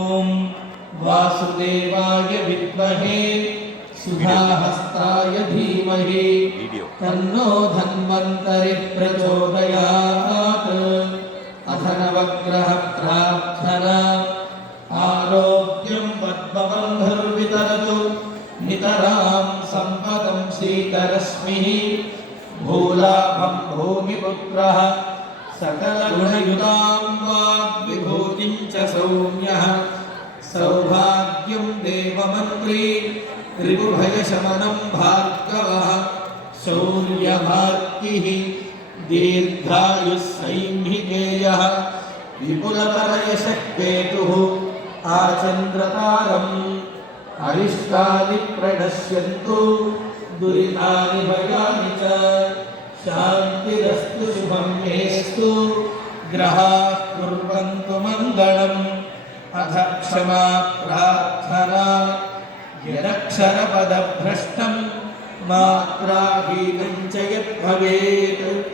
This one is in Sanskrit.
ॐ वासुदेवाय विद्महे सुधाहस्ताय धीमहि तन्नो धन्वन्तरिः प्रचोदयात्। अथ नवग्रह प्रार्थना। आरोग्यं पद्मबन्धुर्वितरतु नितरां सम्पदं शीतरश्मिः। भूलाभं भूमिपुत्रः सकलगुणयुतां वाग्विभूतिं च सौम्यः। सौभाग्यं देवमन्त्री त्रिभुभयशमनं भार्गवः। शौर्यभार्तिः दीर्घायुः सैन्धिकेयः। विपुलतरयशः केतुः आचन्द्रतारम्। अरिष्टानि प्रणश्यन्तु दुरितानि भयानि च। शान्तिरस्तु शुभं मेस्तु ग्रहाः कुर्वन्तु मङ्गलम्। अथ क्षमा प्रार्थना। यदक्षरपदभ्रष्टं मात्राहीनं च यद्भवेत्